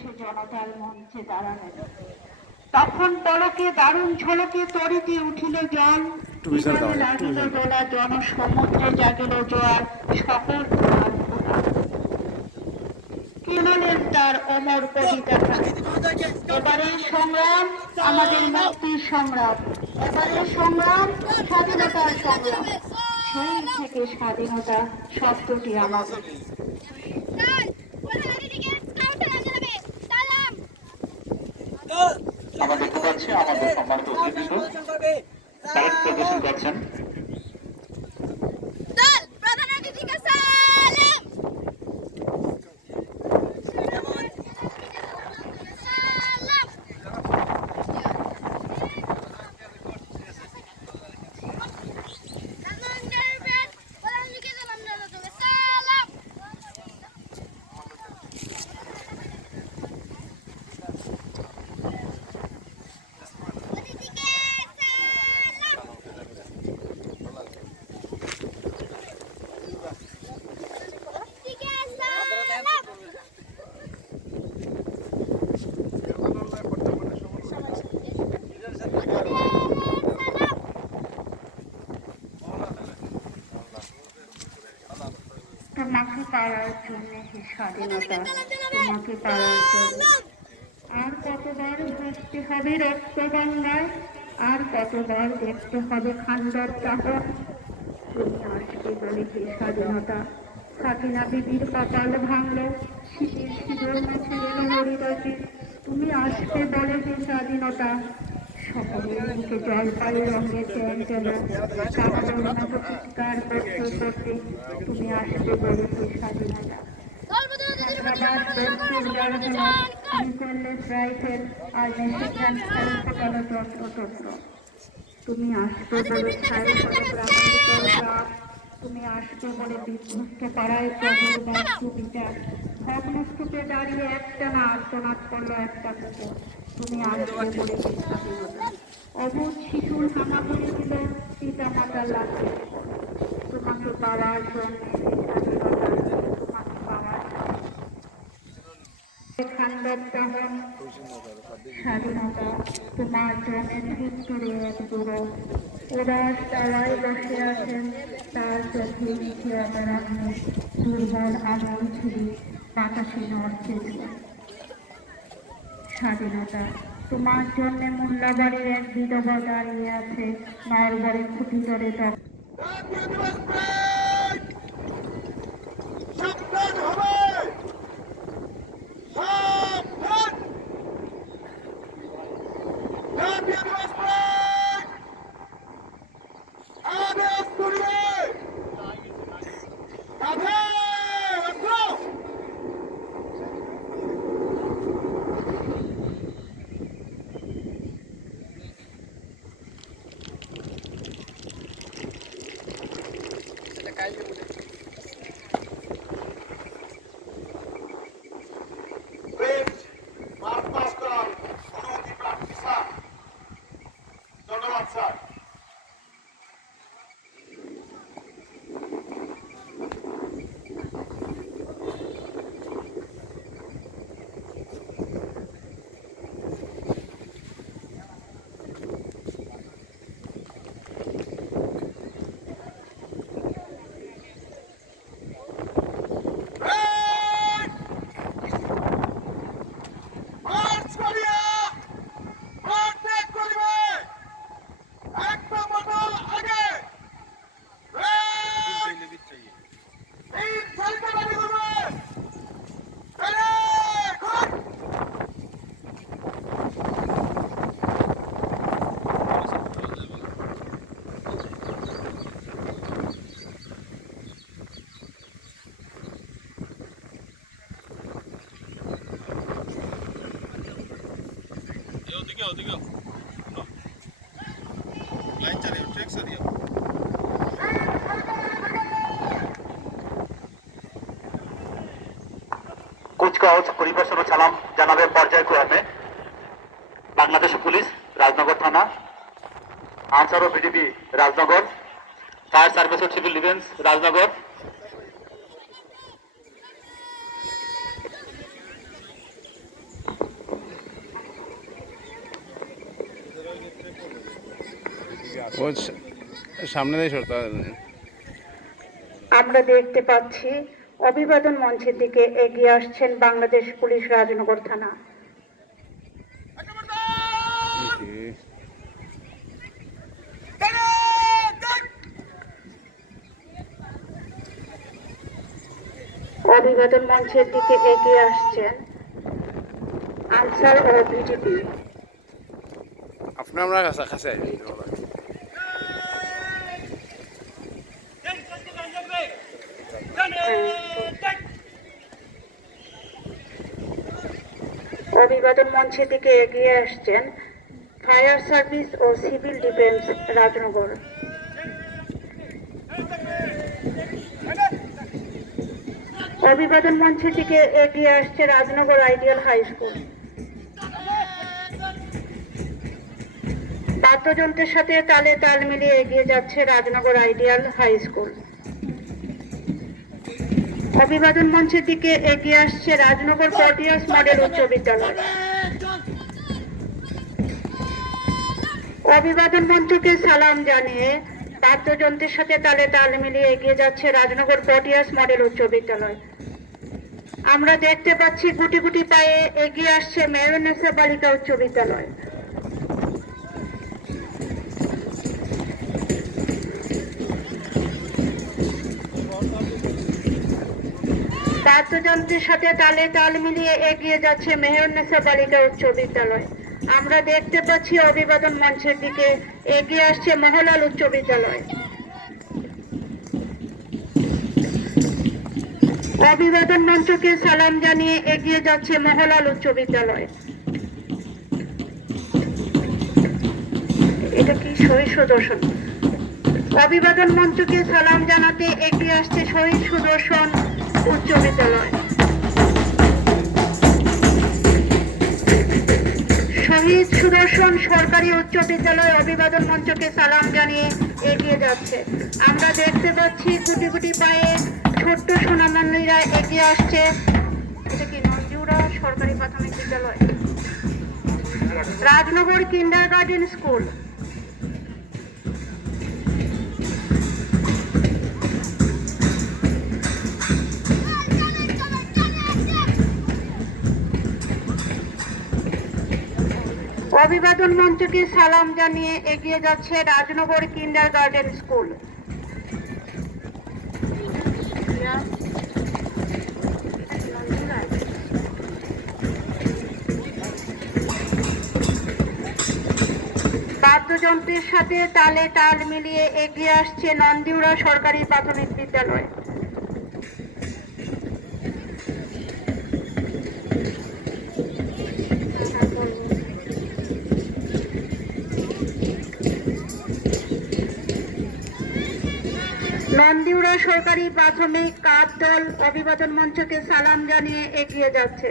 সে জনতার মঞ্চে দাঁড়ালেন। তখন পলকে দারুণ ঝলকে তরিতে উঠিল জল, লাগিল দোলা জনসমুদ্রে জাগিল জোয়ার, সকল কিনলেন তার অমর কবিতা। এবারে সংগ্রাম আমাদের মুক্তির সংগ্রাম, এবারে সংগ্রাম স্বাধীনতার সংগ্রাম। সেই থেকে স্বাধীনতা শব্দটি আমাদের। আমরা দেখতে পাচ্ছি আমাদের সম্মানিত অতিথিবৃন্দ তারা প্রদর্শন করছেন। তোমাকে পাওয়ার জন্য স্বাধীনতা, তোমাকে পাওয়ার জন্য আর কতবার ভাসতে হবে রক্তগঙ্গায়, আর কতবার দেখতে হবে খান্ডার চাহন। তুমি আসবে বলে হে স্বাধীনতা, সাকিনা বিবির কপাল ভাঙল, শীতের শীতের মুছে গেল হরিদাসী। তুমি আসবে বলে হে স্বাধীনতা, সকলের মুখে জলপাই রঙের চ্যাংটেল কামালের মতো চিৎকার করতে করতে তুমি আসবে বলে হে স্বাধীনতা। তুমি আসবে বলে তুমি আসবে বলে বিধ্বস্ত পাড়ায় প্রভুর বাস্তু বিচার, ভগ্নস্তূপে দাঁড়িয়ে একটা না আর্তনাদ করলো একটা কুকুর। তুমি আসবে বলে স্বাধীনতা। অবুধ শিশুর হামাগুড়ি ছিল পিতা মাতার লাঠি, তোমাকে পাওয়ার জন্য স্বাধীনতা, তোমাকে পাওয়ার স্বাধীনতা তোমার জনের ভিতরে এক বুড়ো উদাস তারায় বসে আছেন, তার চোখে নিচে অপরাহ্নে দুর্বল আলোর ঝুড়ি বাতাসে নড়ছে। স্বাধীনতা তোমার জন্য মোল্লাবাড়ির এক বিধবা দাঁড়িয়ে আছে নরবাড়ি খুঁটি ধরে। Digo. No. Lain cari, cek saja. কুচকাওয়াজ পরিবেশন সালাম জানাবে পর্যায়ক্রমে বাংলাদেশ পুলিশ রাজনগর থানা, আনসার ও বিডিবি রাজনগর, ফায়ার সার্ভিস ও সিভিল ডিফেন্স রাজনগর, ও সামনে দিয়ে সরতে আমরা দেখতে পাচ্ছি অভিবাদন মঞ্চের দিকে এগিয়ে আসছেন বাংলাদেশ পুলিশ রাজনগর থানা। অভিবাদন মঞ্চের দিকে এগিয়ে আসছেন আনসার ও ভিডিপি। আপনার আমরা কাছাকাছি অভিবাদন মঞ্চের দিকে এগিয়ে আসছেন ফায়ার সার্ভিস ও সিভিল ডিফেন্স রাজনগর। অভিবাদন মঞ্চের দিকে এগিয়ে আসছে রাজনগর আইডিয়াল হাই স্কুল। বাদ্যযন্ত্রের সাথে তালে তাল মিলিয়ে এগিয়ে যাচ্ছে রাজনগর আইডিয়াল হাই স্কুল। অভিবাদন মঞ্চের দিকে এগিয়ে আসছে রাজনগর পটিয়াস মডেল উচ্চ বিদ্যালয়। অভিবাদন মঞ্চকে সালাম জানিয়ে বাদ্যযন্ত্রের সাথে তালে তাল মিলিয়ে এগিয়ে যাচ্ছে রাজনগর পটিয়াস মডেল উচ্চ বিদ্যালয়। আমরা দেখতে পাচ্ছি গুটি গুটি পায়ে এগিয়ে আসছে মেয়রনেসা বালিকা উচ্চ বিদ্যালয়। বাদ্যযন্ত্রের সাথে তালে তাল মিলিয়ে এগিয়ে যাচ্ছে মেহরনেসা বালিকা উচ্চ বিদ্যালয়। আমরা দেখতে পাচ্ছি অভিবাদন মঞ্চের দিকে এগিয়ে আসছে মহলাল উচ্চ বিদ্যালয়। অভিবাদন মঞ্চকে সালাম জানিয়ে এগিয়ে যাচ্ছে মহলাল উচ্চ বিদ্যালয়। এটা কি শহীদ সুদর্শন? অভিবাদন মঞ্চকে সালাম জানাতে এগিয়ে আসছে শহীদ সুদর্শন উচ্চ বিদ্যালয়। শহীদ সুদর্শন সরকারি উচ্চ বিদ্যালয় অভিবাদন মঞ্চকে সালাম জানিয়ে এগিয়ে যাচ্ছে। আমরা দেখতে পাচ্ছি গুটি গুটি পায়ে ছোট্ট সোনামণিরা এগিয়ে আসছে। এটা কি নন্দিউরা সরকারি প্রাথমিক বিদ্যালয়, রাজনগর কিন্ডার গার্ডেন স্কুল। অভিবাদন মঞ্চকে সালাম জানিয়ে এগিয়ে যাচ্ছে রাজনগর কিন্ডার গার্ডেন স্কুল। বাদ্যযন্ত্রের সাথে তালে তাল মিলিয়ে এগিয়ে আসছে নন্দিউরা সরকারি প্রাথমিক বিদ্যালয়। নন্দিউরা সরকারি প্রাথমিক কাপ দল অভিবাদন মঞ্চকে সালাম জানিয়ে এগিয়ে যাচ্ছে।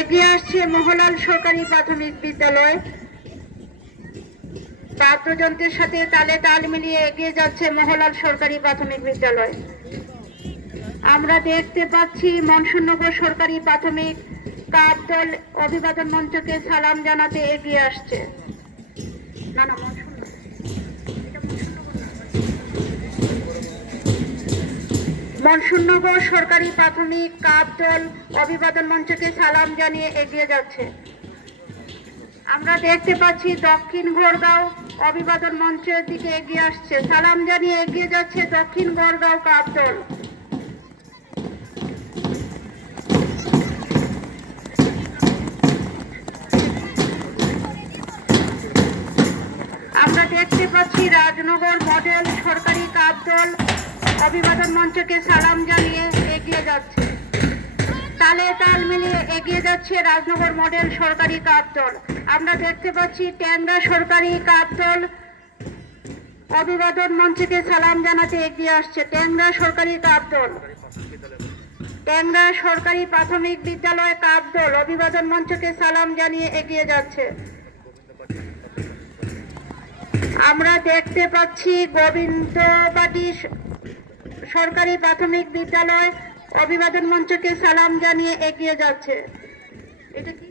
এগিয়ে আসছে মহলাল সরকারি প্রাথমিক বিদ্যালয়। বাদ্যযন্ত্রের সাথে তালে তাল মিলিয়ে এগিয়ে যাচ্ছে মহলাল সরকারি প্রাথমিক বিদ্যালয়। আমরা দেখতে পাচ্ছি মনসুরনগর সরকারি প্রাথমিক কাপ দল অভিবাদন মঞ্চকে সালাম জানাতে এগিয়ে আসছে। না না, মনসুরনগর সরকারি প্রাথমিক কাপ দল অভিবাদন মঞ্চকে সালাম জানিয়ে এগিয়ে যাচ্ছে। আমরা দেখতে পাচ্ছি দক্ষিণ গড়গাঁও অভিবাদন মঞ্চের দিকে এগিয়ে আসছে। সালাম জানিয়ে এগিয়ে যাচ্ছে দক্ষিণ গড়গাঁও কাপ দল। আমরা দেখতে পাচ্ছি রাজনগর মডেল সরকারি কাপ দল অভিবাদন মঞ্চকে সালাম জানিয়ে এগিয়ে যাচ্ছে। তালে তাল মিলিয়ে এগিয়ে যাচ্ছে রাজনগর মডেল সরকারি কাপ দল। আমরা দেখতে পাচ্ছি ট্যাংরা সরকারি কাপ দল অভিবাদন মঞ্চকে সালাম জানাতে এগিয়ে আসছে। ট্যাংরা সরকারি কাপ দল, ট্যাংরা সরকারি প্রাথমিক বিদ্যালয় কাপ দল অভিবাদন মঞ্চকে সালাম জানিয়ে এগিয়ে যাচ্ছে। আমরা দেখতে পাচ্ছি গোবিন্দবাটি সরকারি প্রাথমিক বিদ্যালয় অভিবাদন মঞ্চকে সালাম জানিয়ে এগিয়ে যাচ্ছে। এটা কি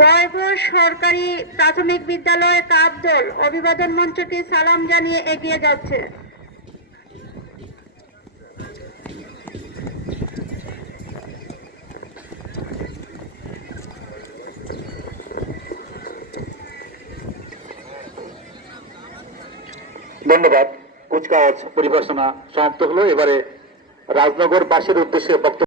গয়গড় সরকারি প্রাথমিক বিদ্যালয় কাপদল অভিবাদন মঞ্চকে সালাম জানিয়ে এগিয়ে যাচ্ছে। ধন্যবাদ। কুচকাওয়াজ পরিবেশনা সমাপ্ত হলো। এবারে রাজনগরবাসীর উদ্দেশ্যে বক্তব্য